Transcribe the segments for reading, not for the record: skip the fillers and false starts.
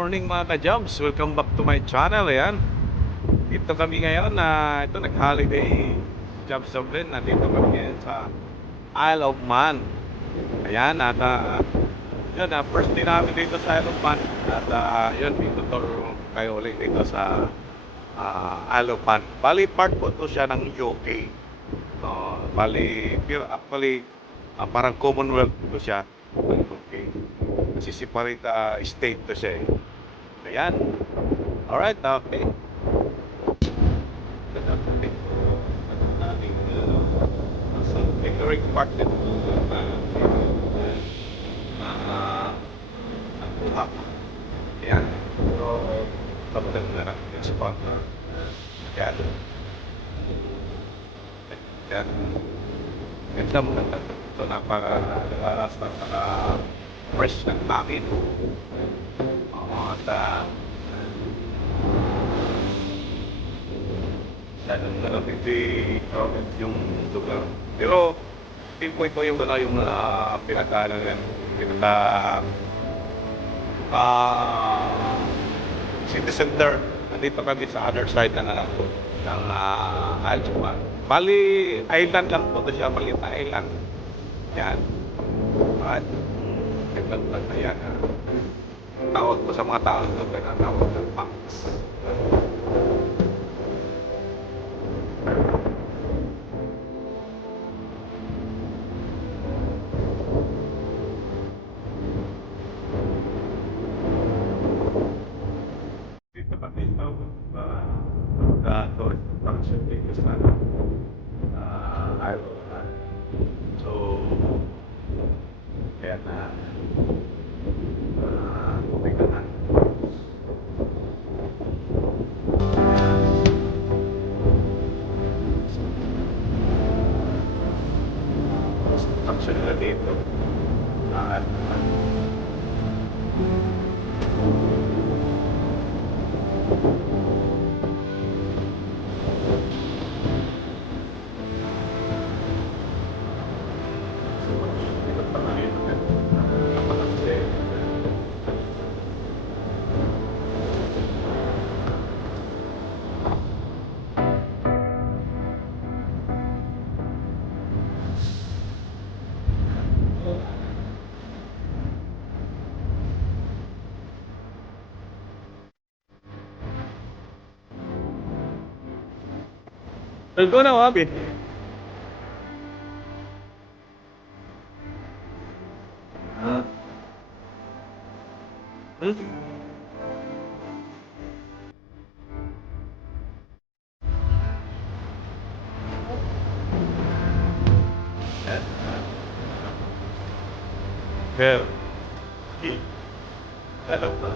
morning mga ka-jobs. Welcome back to my channel. Ayan. Dito kami ngayon na ito nag-holiday jobs of din. Nandito kami ngayon sa Isle of Man. Ayan. At yun, first day namin dito sa Isle of Man. At yun, ituturo kayo ulit dito sa Isle of Man. Bali, part po ito siya ng UK. Bali, actually, parang Commonwealth ito siya ng UK. Kasi separate state to siya eh. Ayan. Alright, okay. Decorate part nito. Ayan. So, kapag na yung spot. Ayan. Ayan. Ganda mo ganda. So, napaka-fresh ng hangin. At hindi yung lugar. Pero pinpoint ko yung pinaka city center. Nandito kami sa other side ng Isle of Man. Bali, island lang po ito siya, maliit na island. Yan. At island lang na yan. Tawag ko sa mga tao ito, tawag ng punks. So, kaya na tingnan na. Construction na dito. At go na, Wabi. Pero, alam ba?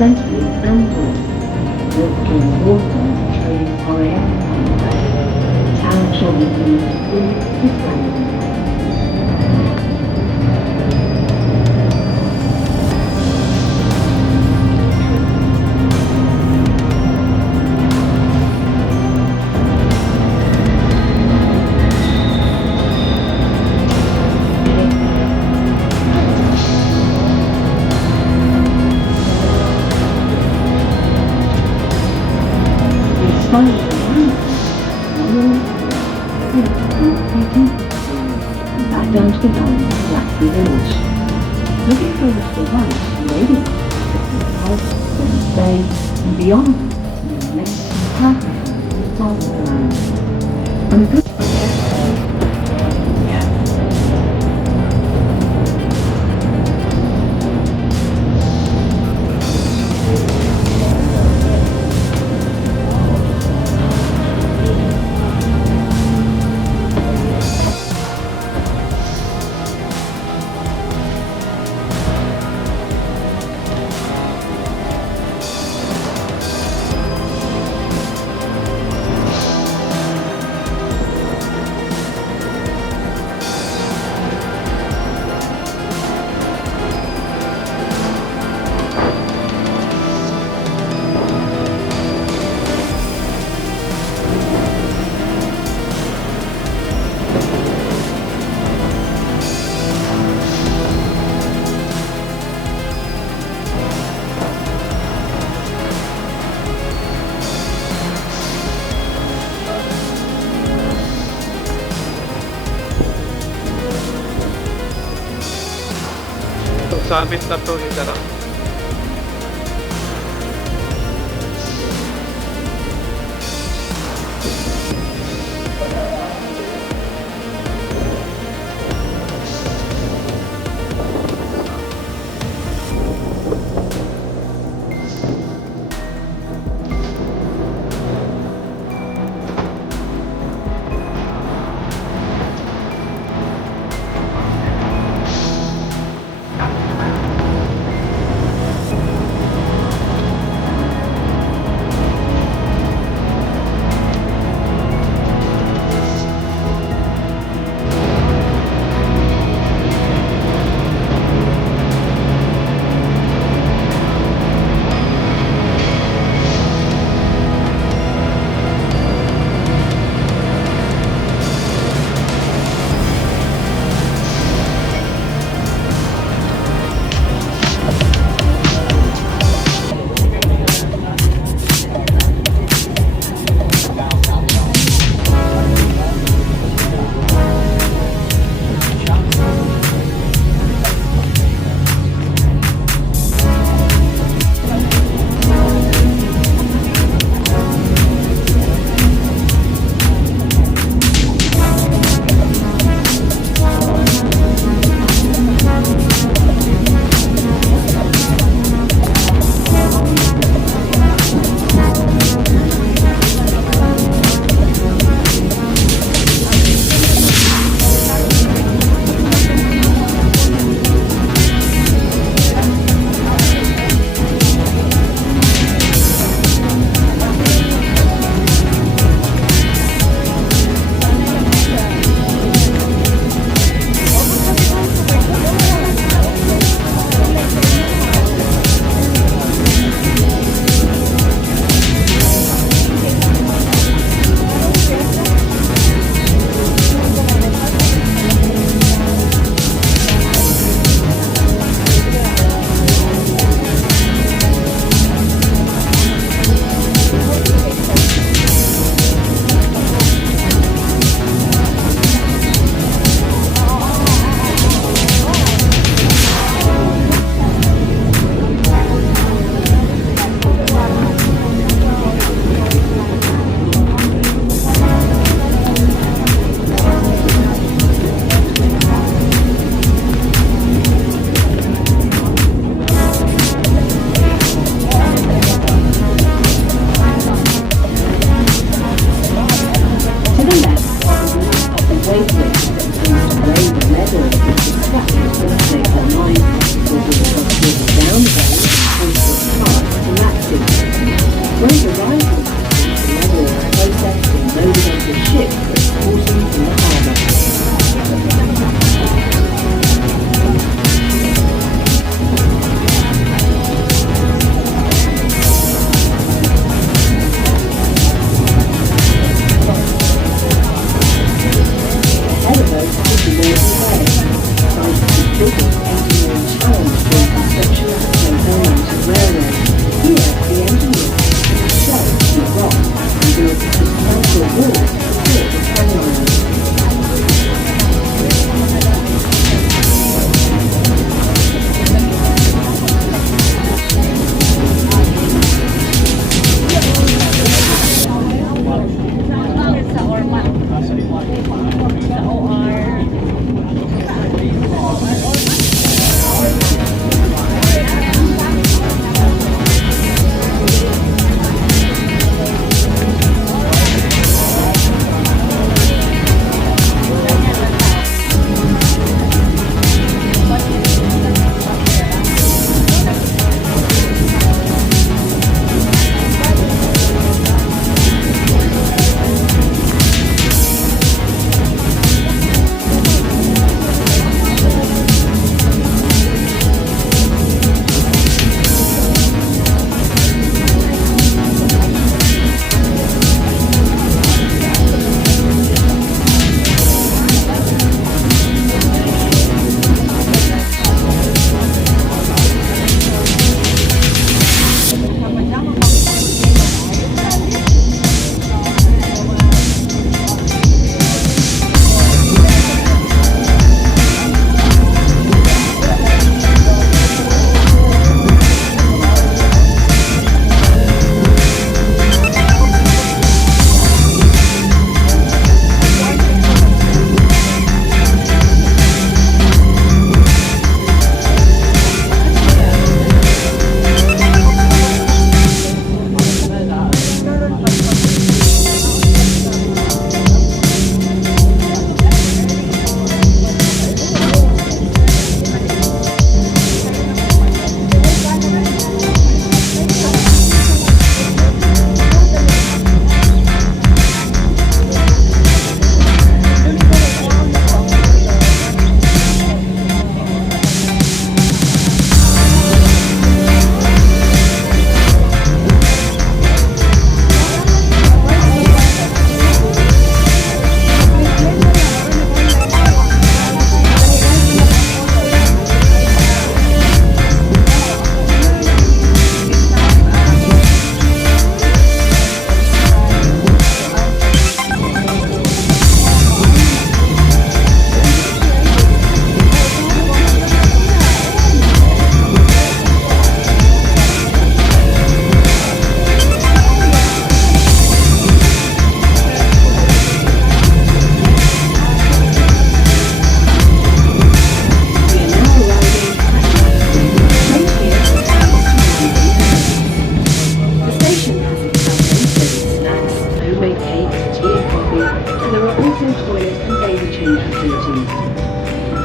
century and more. Milking water, trading oil, town children use food to family. Back down to the valley, Blackby Village. Looking for a restaurant, maybe the house, the bay, and beyond the immense carpet farmland. On a good Itong summit na to yung sarap.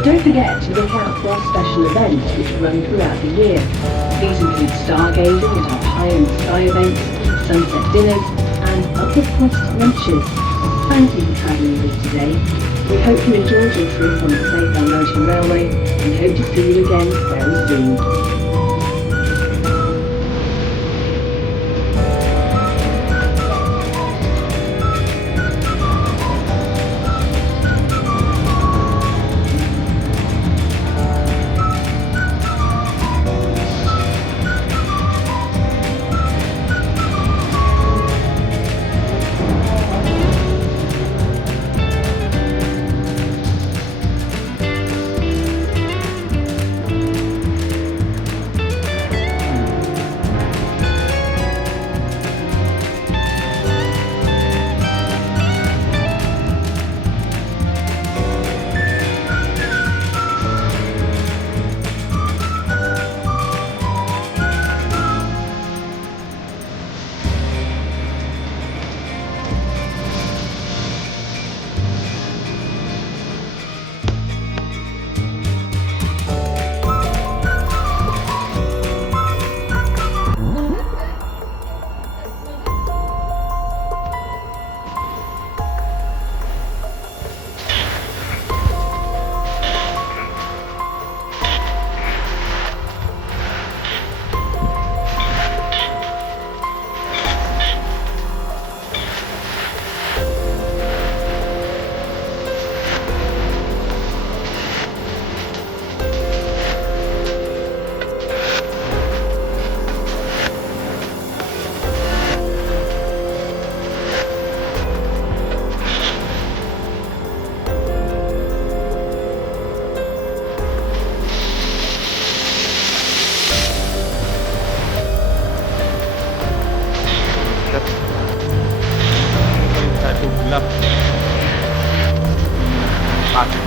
Don't forget to look out for our special events which run throughout the year. These include stargazing at our pie and sky events, sunset dinners, and upper crust lunches. Thank you for travelling with us today. We hope you enjoyed your trip on the Seymour Mountain Railway and hope to see you again very soon. Sa tuglap. Bakit?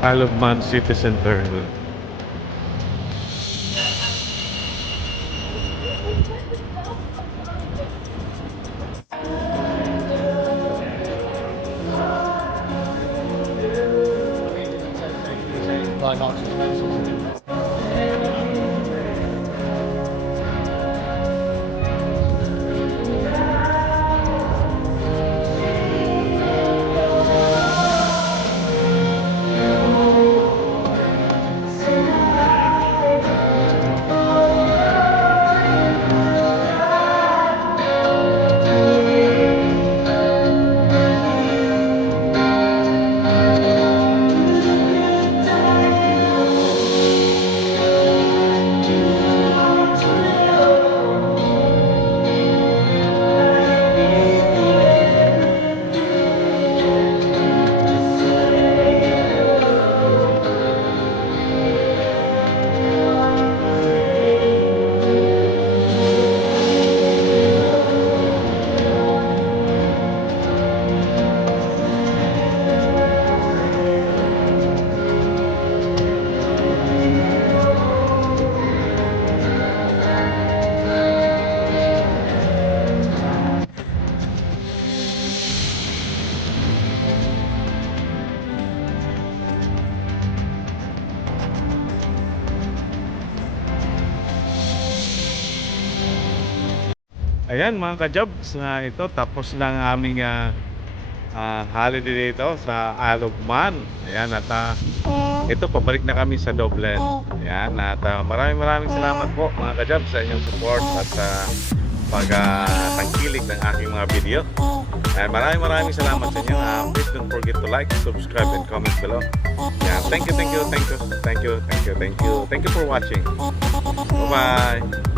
Isle of Man City Center. Ayan mga ka-jobs, ito tapos na ang aming holiday dito sa Isle of Man. Ayan at ito pabalik na kami sa Dublin. Ayan at maraming salamat po mga ka-jobs sa inyong support at pag-tangkilik ng aking mga video. Ayan, maraming salamat sa inyo. Please don't forget to like, subscribe, and comment below. Ayan, thank you for watching. Bye-bye.